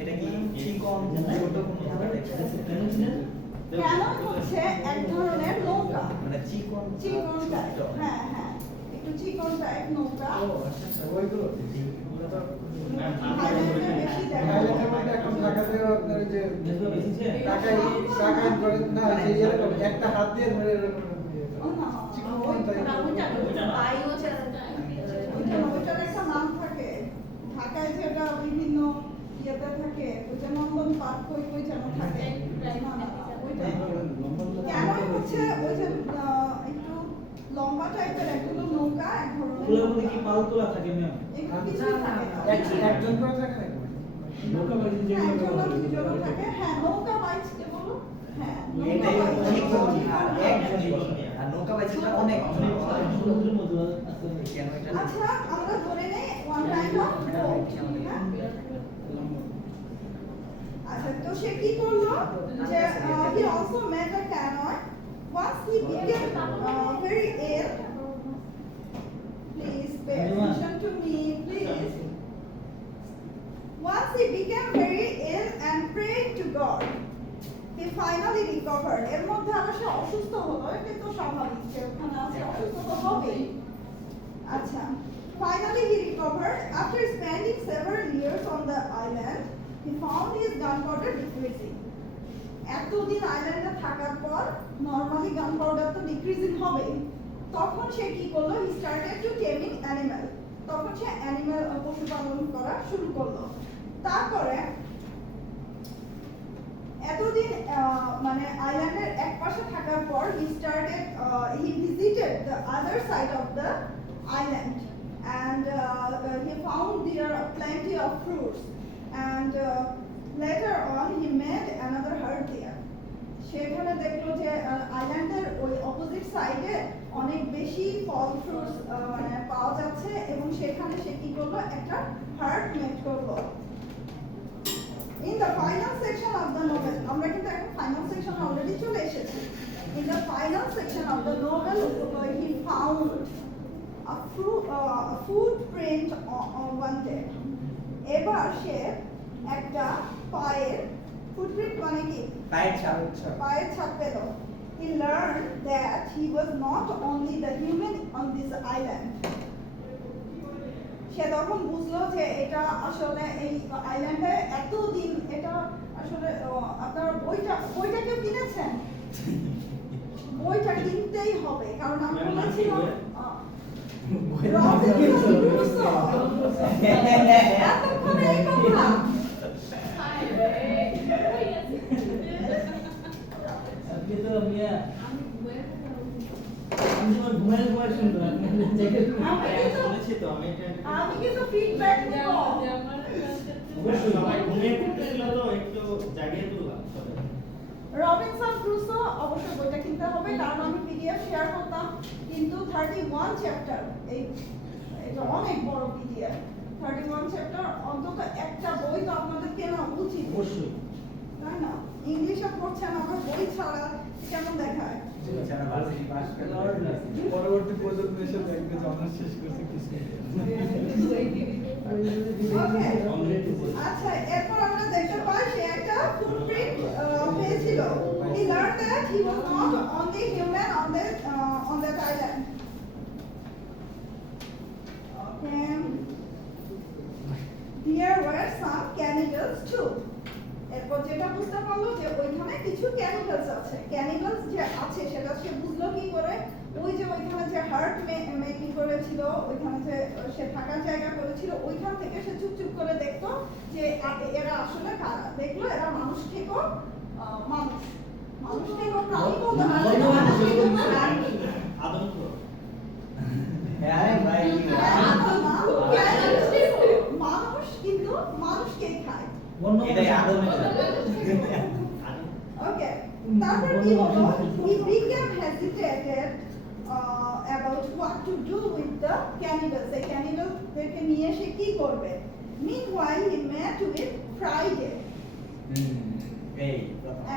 এটা কি চিকন ছোট কোনো কেন হচ্ছে এক ধরনের নৌকা, মানে চিকন টাইপ, হ্যাঁ হ্যাঁ একটু চিকন টাইপ নৌকা। ও আচ্ছা ওইগুলো হাইল্যান্ডে বেশি দেখা যায়। হাইলাইটের মধ্যে এখন ঢাকাতে আপনার যে টাকা করে না যে এরকম একটা হাত দিয়ে ধরে এরকম চিকন টাইপ ওইটার একটা নাম থাকে ঢাকায়, যেটা বিভিন্ন ইয়েতে থাকে, ওই যে নন্দন পার্ক কই যেন থাকে, ওইটা কেন হচ্ছে ওই যে একটু লম্বা টাইপের একগুলো নৌকা এক ধরনের ওগুলোর কি পাল তোলা থাকে না? একটু কিছু থাকে না। একজন করে থাকে না নৌকা বাজি হ্যাঁ, যেগুলো একজন বা ব্যবহার দুজন করে থাকে, হ্যাঁ নৌকা বাইচ কে বলো, হ্যাঁ নৌকা এটাই বাইচ। অনেক সহজ আর একজনই বসে আর নৌকা বাইচটা অনেক সমুদ্রের মধ্যে আছে কেন এটা আচ্ছা আমরা ধরে নেই ওয়ান কাইন্ড অফ বোট। আচ্ছা তো সে কি করলো যে he also made a canoe. Once he became very ill, please pay attention to me, please. Once he became very ill and prayed to God, he finally recovered. এর মধ্যে আবার সে অসুস্থ হলো, এটা তো স্বাভাবিক, যে ওখানে আছে অসুস্থ তো হবেই। আচ্ছা, finally he recovered. After spending several years on the island, he found his gunpowder decreasing. এতদিন আইল্যান্ডে থাকার পর নরমালি গানপাউডার তো ডিক্রিজিং হবে, তখন সে কি করলো, he started to taming animal. তখন সে অ্যানিমাল পশুপালন করা শুরু করলো। তারপরে এতদিন মানে আইল্যান্ডের এক পাশে থাকার পর he visited the other side of the island and he found there plenty of fruits and later on he made another hut there. সেখানে দেখলো যে আইল্যান্ডের ওই অপোজিট সাইডে অনেক বেশি ফল ফ্রুটস মানে পাওয়া যাচ্ছে এবং সেখানে সে কি করলো, একটা হার্ট মেক করলো। In the final section of the novel, আমরা কিন্তু এখন ফাইনাল সেকশন অলরেডি চলে এসেছি। In the final section of the novel, he found a footprint on one day. এবার সে একটা পায়ের ফুটপ্রিন্ট মানে কি পায়ের ছাপ পেল। He learned that he was not only the human on this island. সে তখন বুঝলো যে এটা আসলে এই আইল্যান্ডে এতদিন, এটা আসলে আপনারা বইটা কেউ কিনেছেন? বইটা কিনতেই হবে, কারণ আমি বলেছিলাম এতক্ষণে এই কথা। আমি কিছু ফিডব্যাক দেব। রবিনসন ক্রুসো অবশ্যই বইটা কিনতে হবে, কারণ আমি পিডিএফ শেয়ার করতাম, কিন্তু 31 চ্যাপ্টার, এটা অনেক বড় পিডিএফ, 31 চ্যাপ্টার, অন্তত একটা বই তো আপনাদের কেনা উচিত, অবশ্যই, তাই না? ইংলিশে পড়ছেন, আমরা বই ছাড়া কেমন দেখায়? পরবর্তী প্রজন্ম এসে দেখবে যে অনার্স শেষ করছে কিছু। আচ্ছা, এরপর আমরা দেখতে পাই সে একটা ফুটপ্রিন্ট পেয়েছিল। He learned that he was not only human on that island. Okay. There were some cannibals too. এরপর যেটা বুঝতে পারলো যে ওইখানে কিছু ক্যানিবালস আছে। ক্যানিবালস যে আছে সেটা সে বুঝলো কি করে, ওই যে ওইখানে যে হার্ট মেকিং করেছিল, ওইখানে যে সে থাকার জায়গা করেছিল, ওইখান থেকে সে চুপ করে দেখতো যে এরা আসলে কারা। দেখলো এরা মানুষ থেকেও মানুষ থেকেও প্রাণী বলতে মানুষ, কিন্তু মানুষকেই খায়। Okay. তারপর কি হলো? He became hesitated about what to do with the cannibals. এই ক্যানিবালদেরকে নিয়ে সে কি করবে? Meanwhile, he met with Friday.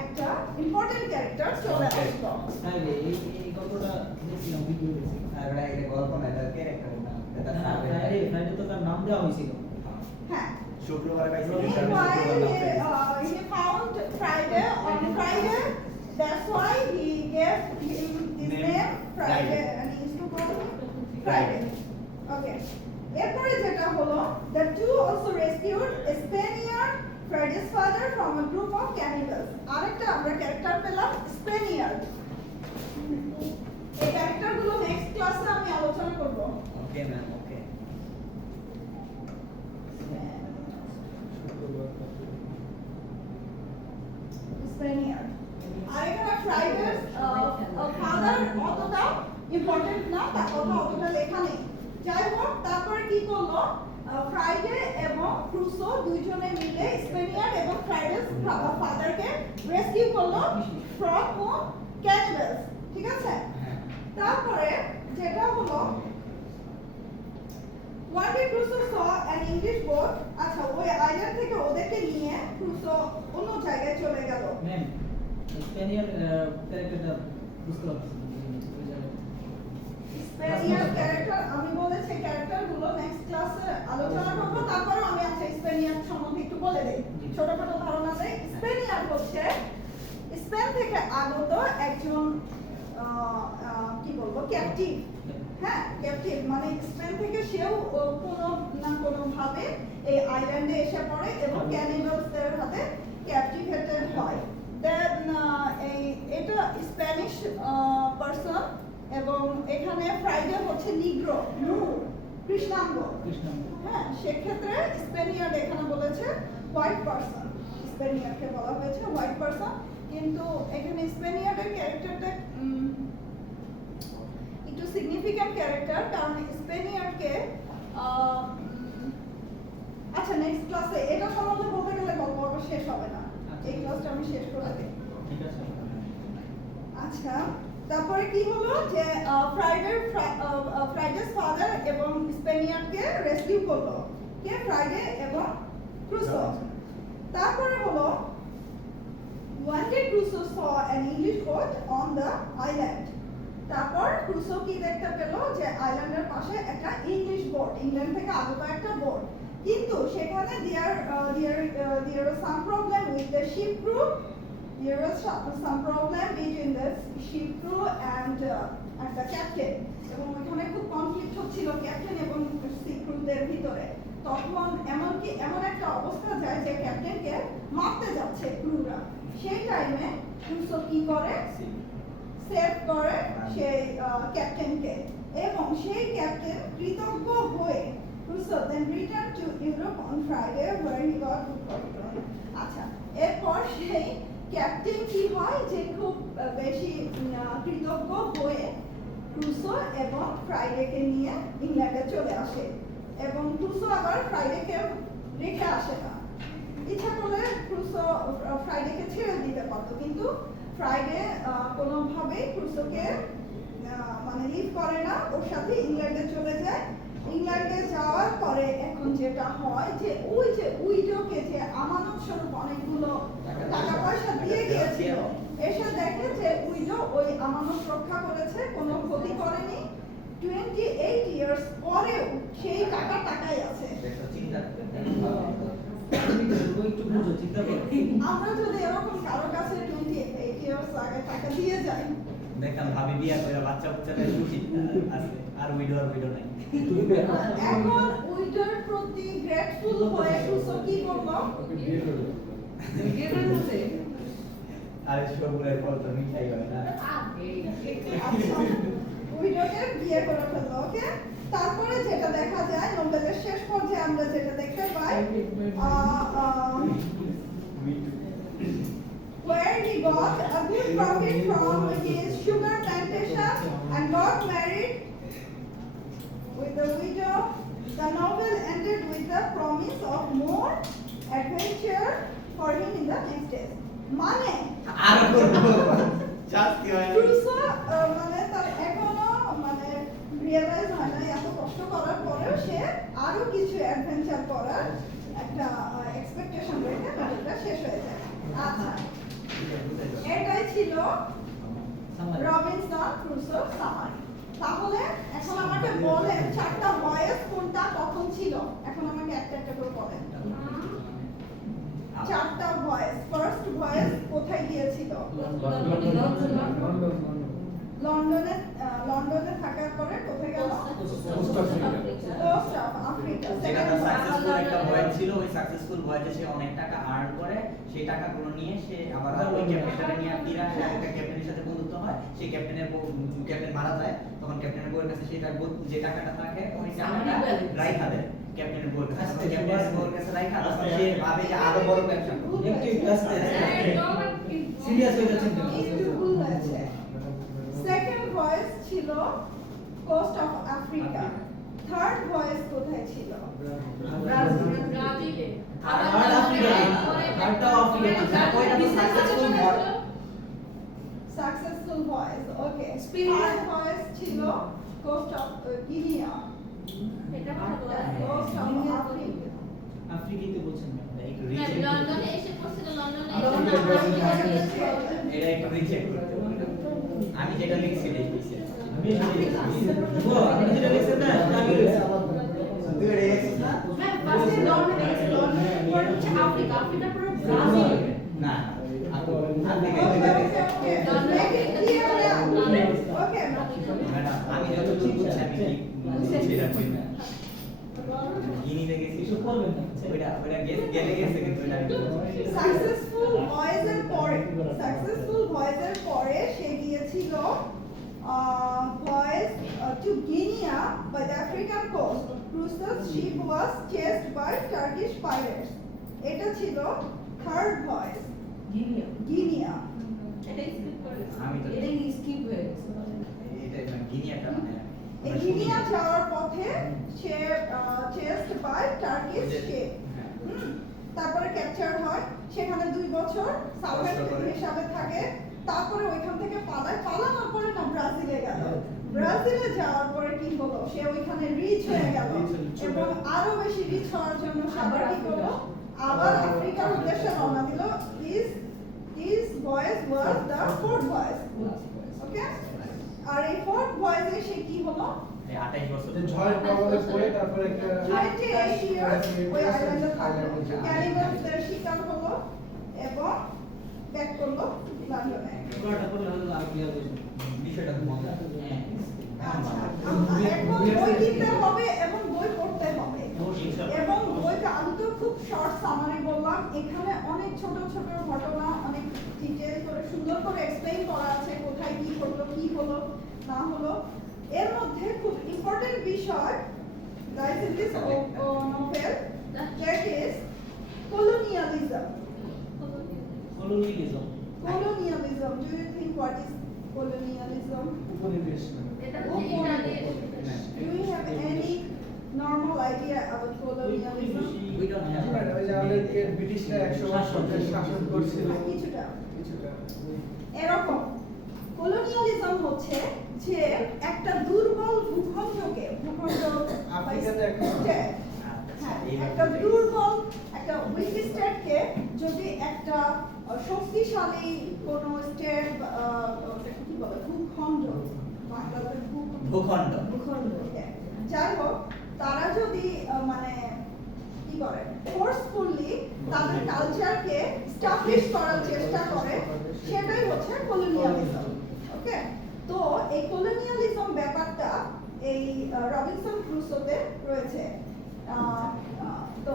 একটা ইম্পর্টেন্ট ক্যারেক্টার চলে আসলো। হ্যাঁ এই গল্পটা দেখছিলাম ভিডিও দেখছি। আর এটা গল্প না, এটা ক্যারেক্টারের নাম। এটা ফ্রাইডে তো তার নাম দেওয়া হয়েছিল। হ্যাঁ, শুক্রবার পাইছি Meanwhile, he found Friday on Friday. That's why he gave him his name Friday, and he used to call him Friday. Okay. এরপরে যেটা হলো, the two also rescued a Spaniard, Friday's father, from a group of cannibals. আরেকটা আমরা character পেলাম Spaniard. এই ক্যারেক্টারগুলো next ক্লাসে আমি আলোচনা করব। Okay ma'am okay Spaniard. আর এখানে ফ্রাইডের ফাদার অতটা ইম্পর্টেন্ট না, তার কথা অতটা লেখা নেই। যাই হোক, তারপরে কি করলো, ফ্রাইডে এবং ক্রুসো দুইজনে মিলে স্পেনিয়ার্ড এবং ফ্রাইডের ফাদারকে রেস্কিউ করলো ফ্রম ক্যানিবালস, ঠিক আছে? তারপরে যেটা হলো, one day Crusoe saw an English boat. আচ্ছা, ওই আইল্যান্ড থেকে ওদেরকে নিয়ে ক্রুসো অন্য জায়গায় চলে গেল। ম্যাম স্পেনিয়ার ক্যারেক্টারটা বুঝতে পারছি স্পেনিয়ার ক্যারেক্টার আমি বলেছি, ক্যারেক্টারগুলো নেক্সট ক্লাসে আলোচনা করব। তারপরে আমি আচ্ছা স্পেনিয়ার সম্বন্ধে একটু বলে দেই, ছোটখাটো ধারণা দেই। স্পেনিয়ার হচ্ছে স্পেন থেকে আগত একজন কি বলবো, ক্যাপটিভ। হ্যাঁ, ক্যাপটিভ মানে স্পেন থেকে সেও কোনো না কোনো ভাবে এই আইল্যান্ডে এসে পড়ে এবং ক্যানিবালসদের হাতে ক্যাপটিভেটেড হয়। দেন এটা স্প্যানিশ পারসন, এবং এখানে ফ্রাইডে হচ্ছে নিগ্রো, কৃষ্ণাঙ্গ। হ্যাঁ, সেক্ষেত্রে স্পেনিয়ার্ড এখানে বলেছে হোয়াইট পারসন, স্পেনিয়ার্ডকে বলা হয়েছে হোয়াইট পারসন। কিন্তু এখানে স্পেনিয়ার্ডের ক্যারেক্টারটা একটু সিগনিফিক্যান্ট ক্যারেক্টার, কারণ স্পেনিয়ার্ডকে আচ্ছা নেক্সট ক্লাসে এটা সম্বন্ধে বলতে গেলে গল্প আবার শেষ হবে না, এই ক্লাসটা আমি শেষ করে দিই। ঠিক আছে। আচ্ছা, তারপরে কি হলো যে ফ্রাইডেস ফাদার এবং স্পেনিয়ার্ডকে রেস্কিউ করলো, কে? ফ্রাইডে এবং ক্রুসো। তারপরে হলো one day Crusoe saw an English boat on the island. তারপর ক্রুসো কি দেখতে পেল যে আইল্যান্ডের পাশে একটা ইংলিশ বোট, ইংল্যান্ড থেকে আগত একটা বোট, কিন্তু সেখানে there was some problem with the ship crew. There was some problem between the ship crew and the captain, এবং ওখানে খুব কনফ্লিক্ট হচ্ছিল ক্যাপ্টেন এবং ship crewদের ভিতরে। তখন এমন একটা অবস্থা যায় যে ক্যাপ্টেনকে মারতে যাচ্ছে ক্রুরা। সেই টাইমে ক্রুসো কি করে, সেভ করে সেই ক্যাপ্টেনকে, এবং সেই ক্যাপ্টেন কৃতজ্ঞ হয়ে Crusoe then returned to Europe on Friday where he got good fortune. আচ্ছা, এরপর সেই ক্যাপ্টেন কি হয় যে খুব বেশি কৃতজ্ঞ হয়ে ক্রুসো এবং ফ্রাইডেকে নিয়ে ইংল্যান্ডে চলে আসে, এবং ক্রুসো আবার ফ্রাইডেকে রেখে আসে না। ইচ্ছা করলে ক্রুসো ফ্রাইডেকে ছেড়ে দিতে পারত, কিন্তু ফ্রাইডে কোনোভাবে ক্রুসোকে মানে লিভ করে না, ওর সাথে ইংল্যান্ডে চলে যায়। ইংল্যান্ডে যাওয়ার পরে এখন যেটা হয় যে ওই যে উইডোকে যে আমানত স্বরূপ অনেকগুলো টাকা পয়সা দিয়ে গিয়েছিল, এসে দেখে যে উইডো ওই আমানত রক্ষা করেছে, কোনো ক্ষতি করেনি। 28 ইয়ার্স পরেও সেই টাকাই আছে। আমরা যদি এরকম কারো কাছে 28 ইয়ার্স আগে টাকা দিয়ে যাই, দেখলাম ভাবি বিয়া করে বাচ্চা বাচ্চাদের সুখী আছে, আর উইডো নাই। এখন উইডোর প্রতি গ্রেটফুল হয়ে ক্রুসো কি করলো, আরে সবুরের ফল তো মিঠাই হয় না। উইডোকে বিয়ে করে ফেললো। ওকে, তারপরে যেটা দেখা যায় নোবেলের শেষ পর্যায়ে আমরা যেটা দেখতে পাই, where he got a good profit from his sugar plantation and got married with the widow. The novel ended with the promise of more adventure for him in the next days. মানে Crusoe মানে তার এখনো মানে realise হয় না, এত কষ্ট করার পরেও সে আরো কিছু অ্যাডভেঞ্চার করার একটা এক্সপেকটেশন রেখে নোভেলটা শেষ হয়ে যায়। আচ্ছা, এটাই ছিল রবিনসন ক্রুসোর সামারি। তাহলে এখন আমাকে বলেন চারটা ভয়েস কোনটা কখন ছিল, এখন আমাকে একটা একটা করে বলেন। চারটা ভয়েস। ফার্স্ট ভয়েস কোথায় গিয়েছিল? লন্ডনে। লন্ডনে থাকার পরে কোথায় গেল? Coast of Africa. যেটা তার সাকসেসফুল একটা ভয়েজ ছিল, ওই সাকসেসফুল ভয়েজে সে অনেক টাকা আর্ন করে, সেই টাকাগুলো নিয়ে সে আবার ওই ক্যাপ্টেনটা নিয়ে ফিরে আসে, একটা ক্যাপ্টেনের সাথে বন্ধুত্ব হয়, সেই ক্যাপ্টেন মারা যায়, তখন ক্যাপ্টেনের বউয়ের কাছে সেই তার যে টাকাটা থাকে ওই টাকাটা রাইখা দেয় ক্যাপ্টেনের বউয়ের কাছে। ক্যাপ্টেনের বউয়ের কাছে রাইখা তখন সে ভাবে যে আরো বড় ব্যবসা করব। একটু আস্তে সিরিয়াস হয়ে যাচ্ছেন কেন? একটু ভুল হয়েছে। সেকেন্ড ভয়েস ছিল coast of Africa. Third voyage কোথায় ছিল? ব্রাজিলে। থার্ড আফ্রিকা, থার্ডটা আফ্রিকা। ওইটা তো successful voyage. Successful voyage, okay. Third voyage ছিল কোস্ট অফ গিনিয়া। এটা কথা বলা হয়। Coast of Africa. আফ্রিকাতে বলছেন না? একটু হ্যাঁ, রিচেক, লন্ডনে এসে পড়ছিল, লন্ডনে এটা একটু রিচেক। আমি যেটা লিখছি লিখছি আমি আপনি যেটা লিখছেন না সেটা আমি লিখছি। তুই এটা লিখছিস না? হ্যাঁ, ফার্স্টে লন্ডনে এসে লন্ডনের পর হচ্ছে আফ্রিকা, আফ্রিকার পর ব্রাজিল। না আপনি ওকে, ম্যাডাম আমি যতটুকু বুঝছি আমি ঠিক সেটা কই না। গিনিতে গেছি কিছু করবেন না। ওইটা গেলে গেছে কিন্তু এটা সাকসেসফুল ভয়েসের পরে সে গিয়েছিল voyage to Guinea by the African coast. Cruise's ship was chased by Turkish pirates. এটা ছিল থার্ড ভয়েস। গিনিয়া। এটা স্কিপ করে। আমি তো এটা স্কিপ হয়ে গেছে। এটা গিনিয়াটা মানে এই গিনিয়া যাওয়ার পথে সে চেস্ট বাই টার্কিশ শিপ। তারপরে ক্যাপচার হয়, সেখানে 2 বছর সার্ভেন্ট হিসাবে থাকে। তারপরে ওইখান থেকে পালানোর পরে না ব্রাজিলে গেল। ব্রাজিলে যাওয়ার পরে কি হলো? সে ওইখানে রিচ হয়ে গেল এবং আরো বেশি রিচ হওয়ার জন্য সে আবার কি করলো? আবার আফ্রিকার উদ্দেশ্যে রওনা দিল। This voice was the fourth voice. ওকে, আর এই ফোর্থ ভয়েসে সে কি হলো? এই 28 বছর ঝড় কবলে পড়ে তারপরে একটা 28 years ওই আইল্যান্ডে থাকলো। ক্যানিবালসদের শিকার হলো এবং ব্যাক করলো লন্ডনে। পুরোটা করলে হলো আর ক্লিয়ার হয়ে যাবে। বিষয়টা খুব মজা। আচ্ছা, এখন বই কিনতে হবে এবং বই পড়তে হবে এবং বইটা আমি তো খুব শর্ট সামারি বললাম। এখানে অনেক ছোট ছোট ঘটনা অনেক ডিটেইল করে সুন্দর করে এক্সপ্লেইন করা আছে, কোথায় কি হলো, কি হলো না হলো। এর মধ্যে খুব ইম্পর্টেন্ট বিষয় guys in this novel that is colonialism. Colonialism. Colonialism, do you think what is colonialism? উপনিবেশ। এটা হচ্ছে ইটালির। Do you have any normal idea about colonialism? We don't have ওই যে আমাদেরকে ব্রিটিশরা 100 বছর ধরে শাসন করছিল। কিছুটা কিছুটা। এরকম কলোনিয়ালিজম হচ্ছে যে একটা দুর্বল ভূখণ্ডকে আফ্রিকাতে একটা একটা দুর্বল একটা উইক স্টেটকে যদি একটা শক্তিশালী কোন স্টেট কি বলে ভূখণ্ড, বাংলাতে ভূখণ্ড যাই হোক, তারা যদি মানে কি করে ফোর্সফুলি তাদের কালচারকে স্টাবলিশ করার চেষ্টা করে, সেটাই হচ্ছে কলোনিয়ালিজম। ওকে, তো এই কলোনিয়ালিজম ব্যাপারটা এই রবিনসন ক্রুসোতে রয়েছে। তো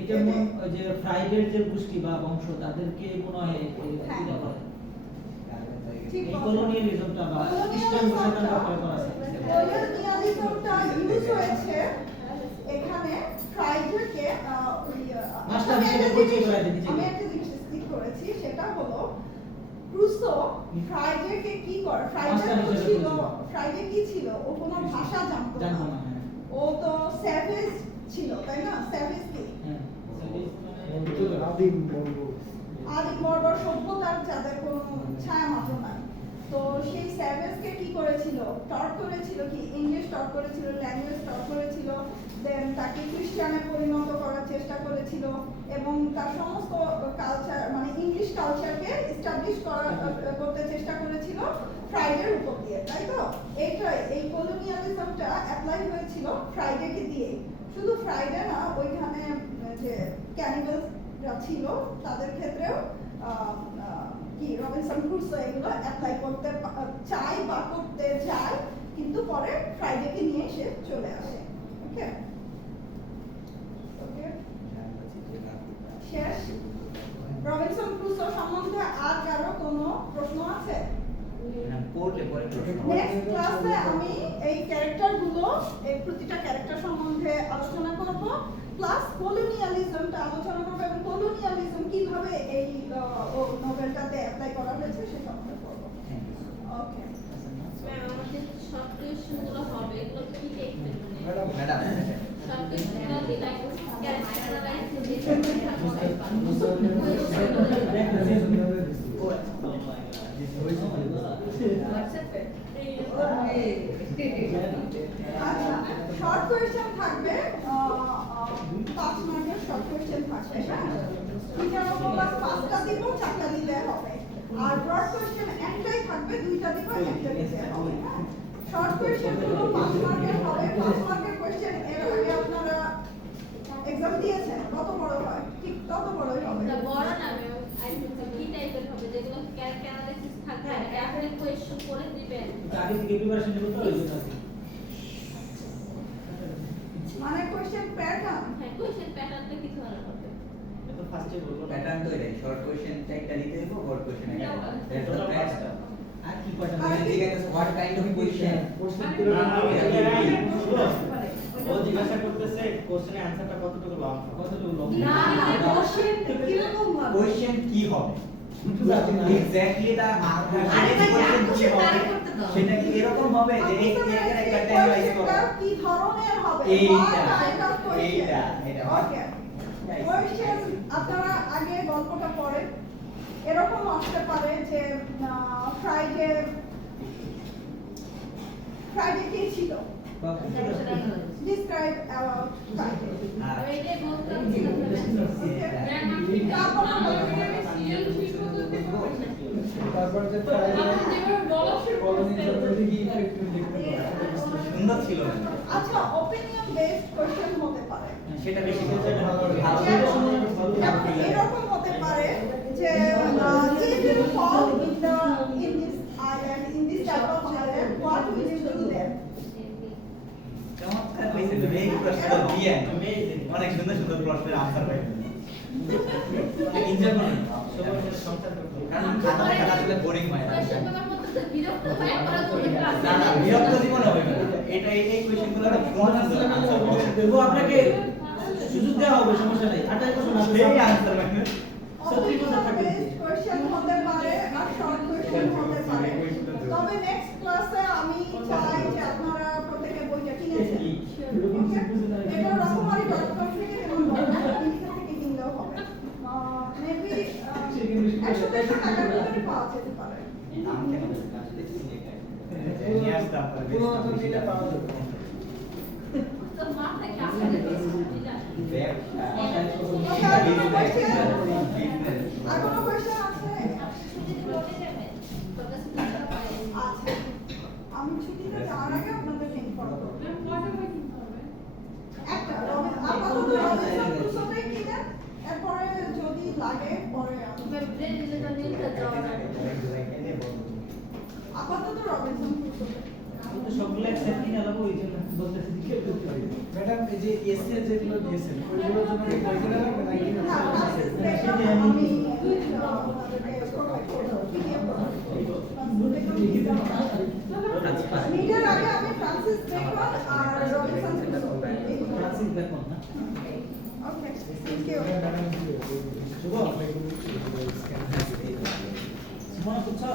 এটা ওই যে ফ্রাইডের যে গোষ্ঠী বা বংশ তাদেরকে মনে হয় এটা করে। ঠিক এই কলোনিয়ালিজমটা বা ইস্টার্ন ভাষাটা ব্যবহার করা আছে। কলোনিয়ালিজমটা ইউজ হয়েছে এখানে ফ্রাইডেকে মাস্টার হিসেবে পরিচয় করাতে দিয়েছে। আমি একটা জিনিস ঠিক করেছি, সেটা হলো ক্রুসো ফ্রাইডেকে কি করে? ফ্রাইডে কি ছিল? ও কোনো ভাষা জানতো না। ও তো স্যাভেজ ছিল, তাই না? স্যাভেজ কি? আদিম বর্গ। আদিম বর্বর সভ্যতার যাদের কোনো ছায়া মাত্র নাই। তো সেই স্যাভেজকে কি করেছিল? টর্ট করেছিল, কি ইংলিশ টর্ট করেছিল, ল্যাঙ্গুয়েজ টর্ট করেছিল, দেন তাকে খ্রিস্টানে পরিণত করার চেষ্টা করেছিল এবং তার সমস্ত কালচার মানে ইংলিশ কালচারকে এস্টাবলিশ করতে চেষ্টা করেছিল ফ্রাইডের উপর দিয়ে, তাই তো? এইটাই এই কলোনিয়ালিজমটা অ্যাপ্লাই হয়েছিল ফ্রাইডেকে দিয়ে। শুধু ফ্রাইডে না, ওইখানে যে ক্যানিবাল যারা ছিল তাদের ক্ষেত্রেও কি রবিনসন ক্রুসো এগুলো অ্যাপ্লাই করতে চাই বা করতে যায়, কিন্তু পরে ফ্রাইডেকে নিয়ে সে চলে আসে। ওকে ওকে শেষ। রবিনসন ক্রুসো সম্বন্ধে আর কারো কোনো প্রশ্ন আছে? নেক্সট ক্লাসে আমি এই ক্যারেক্টারগুলো, এই প্রতিটা ক্যারেক্টার সম্বন্ধে আলোচনা করব, প্লাস কলোনিয়ালিজমটা আলোচনা করব এবং কলোনিয়ালিজম কিভাবে এই নোভেলটাতে অ্যাপ্লাই করা হয়েছে সেটা আমরা করব। ওকে ম্যাম, আমাদের শর্ট কোয়েশ্চেনগুলো হবে, এগুলো কি দেখবেন মানে ম্যাডাম শর্ট কোয়েশ্চেনগুলো দিলে ক্যারেক্টার আচ্ছা, শর্ট কোয়েশ্চেন থাকবে 5 মার্কের শর্ট কোয়েশ্চেন থাকবে। হ্যাঁ, টিচার বললাম 5টা দিব, 4টা দিলে হবে। আর ব্রড কোয়েশ্চেন একটাই থাকবে, 2টা দিব, একটা দিলে হবে। হ্যাঁ, শর্ট কোয়েশ্চেন গুলো 5 মার্কের হবে। 5 মার্কের কোয়েশ্চেন এর আগে আপনারা এক্সাম দিয়েছেন, কত বড় হয়? ঠিক তত বড়ই হবে। বড় না ম্যাম, আই থিংক কি টাইপের হবে যেগুলো ক্যারেক্টার অ্যানালাইসিস থাকবে, আপনি কোয়েশ্চেন করে দিবেন। আগে থেকে প্রিপারেশন নিতে হবে ওই জন্য। মানে কোয়েশ্চেন প্যাটার্ন। হ্যাঁ, কোয়েশ্চেন প্যাটার্নটা কি ধরনের হবে? তো ফার্স্টে বলবো প্যাটার্ন তো এটাই, শর্ট কোশ্চেন একটা দিতে দেবো, বড় কোশ্চেন একটা দ্যাটস দ্য প্যাটার্ন। আর কি কয়টা মানে জিজ্ঞাসা হোয়াট কাইন্ড অফ কোশ্চেন, ও জিজ্ঞাসা করতেছে কোশ্চেনের অ্যানসারটা কতটুকু লং কতটুকু লম্বা? না না, কোয়েশ্চেন কিরকম হবে? কোশ্চেন কি হবে এক্স্যাক্টলি দা কোশ্চেন কি হবে সেটা কি এরকম হবে যে এই ক্যারেক্টারটা অ্যানালাইজ করো, কি ধরনের হবে? এইটা এইটা এটা ওকে। কোয়েশ্চেন আপনারা আগে গল্পটা পড়েন। এরকম আসতে পারে যে ফ্রাইডে কে ছিল? Describe about Friday. আমি এটাই বলতাম যে ম্যাম আপনি তারপর তারপর যে কলোনিয়ালিজম কি ইফেক্ট দেখতে পাবো। সুন্দর ছিল না? আচ্ছা, ওপিনিয়ন বেসড কোশ্চেন হতে পারে। সেটা বেশি এরকম হতে পারে যে if you fall in this island, in this type of island, what will you do then? চমৎকার হয়েছিল এই প্রশ্নটা দিয়ে অনেক সুন্দর সুন্দর প্রশ্নের আনসার পাইছেন। এনজয় করুন কারণ খাতা দেখা আসলে বোরিং হয় না। কোয়েশ্চেন পেপার মধ্যে তো বিরক্ত হয়ে পড়া চলে ক্লাস। না না বিরক্ত জীবন হবে না, এটা এই কোশ্চেনগুলো দেবো আপনাকে সুযোগ দেওয়া হবে, সমস্যা নাই। 28 বছর না সেই আনসার পাইছেন। সত্যি কথা Opinion থাকবে। based question হতে পারে আর শর্ট কোশ্চেন হতে পারে। তবে নেক্সট ক্লাসে আমি চাই যে আপনারা প্রত্যেকে বইটা কিনেছেন। এটা রকমারি.com থেকে এবং থেকে কিনলেও হবে। মেবি 100 টাকার ভিতরে পাওয়া যেতে পারে। দাম কেন আসলে নিয়ে আসতে আপনার পুরো তো দিলে পাওয়া যাবে। তো মাথায় কি আসলে এটা আর কোনো কোশ্চেন আছে? আচ্ছা, আমি ছুটিতে যাওয়ার আগে আপনাদের ইনফর্ম করব। একটা আপাতত রবিনসন ক্রুসোটাই কিনেন, এরপরে যদি লাগে পরে আপাতত রবিনসন ক্রুসোটাই। আমি তো সবগুলো অ্যাকসেপ্ট কিনে নেবো, ওই জন্য বলতেছি কি করতে পারি। ম্যাডাম এই যে এসএ যেগুলো দিয়েছেন ওইগুলোর জন্য কি বই কিনা লাগবে নাকি হ্যাঁ, ক্লাসেস পেপার আমি আপনাদেরকে প্রোভাইড করব, পিডিএফ প্রোভাইড করব। মিডের আগে আমি ফ্রান্সিস বেকন আর রবিনসন ক্রুসো ফ্রান্সিস বেকন না? ওকে, থ্যাংক ইউ। ম্যাডাম শুভ মনে করছো?